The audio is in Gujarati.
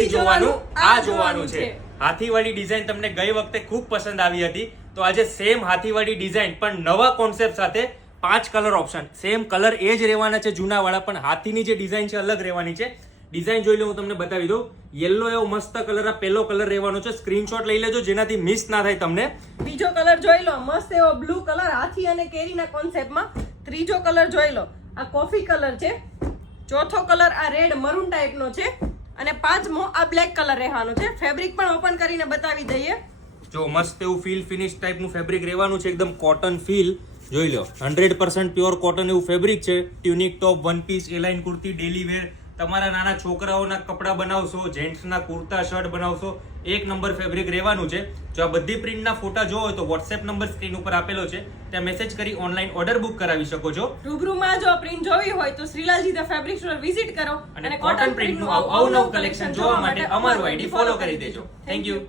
નથી જોવાનું, આ જોવાનું છે. હાથીવાળી ડિઝાઇન તમને ગઈ વખતે ખૂબ પસંદ આવી હતી, તો આજે સેમ હાથીવાળી ડિઝાઇન પણ નવા કોન્સેપ્ટ સાથે 5 કલર ઓપ્શન. સેમ કલર એ જ રહેવાના છે જૂના વાળા, પણ હાથીની જે ડિઝાઇન છે અલગ રહેવાની છે. ડિઝાઇન જોઈ લો, હું તમને બતાવી દઉં. યેલો એવો મસ્ત કલર, આ પહેલો કલર રહેવાનો છે. સ્ક્રીનશોટ લઈ લેજો જેનાથી મિસ ના થાય તમને. બીજો કલર જોઈ લો, મસ્ત એવો બ્લુ કલર હાથી અને કેરીના કોન્સેપ્ટમાં. ત્રીજો કલર જોઈ લો, આ કોફી કલર છે. ચોથો કલર આ રેડ મરૂન ટાઈપનો છે અને પાંચમો આ બ્લેક કલર રહેવાનો છે. ફેબ્રિક પણ ઓપન કરીને બતાવી દઈએ. જો મસ્ત એવું ફીલ ફિનિશ ટાઈપનું ફેબ્રિક રહેવાનું છે, એકદમ કોટન ફીલ. જોઈ લો, 100% પ્યોર કોટન એવું ફેબ્રિક છે. Tunic top, one piece, A line kurti, daily wear, તમારા નાના છોકરાઓના કપડા બનાવશો, જેન્ટ્સના કુર્તા શર્ટ બનાવશો, એક નંબર ફેબ્રિક રહેવાનું છે. જો આ બધી પ્રિન્ટના ફોટા જોવો હોય તો વોટ્સએપ નંબર સ્ક્રીન ઉપર આપેલો છે, ત્યાં મેસેજ કરી ઓનલાઈન ઓર્ડર બુક કરાવી શકો છો. રૂબરૂમાં જો પ્રિન્ટ જોવી હોય તો શ્રીલાલજી ધ ફેબ્રિક સ્ટોર વિઝિટ કરો અને કોટન પ્રિન્ટનું અવનવું કલેક્શન જોવા માટે અમારું આઈડી ફોલો કરી દેજો. Thank you.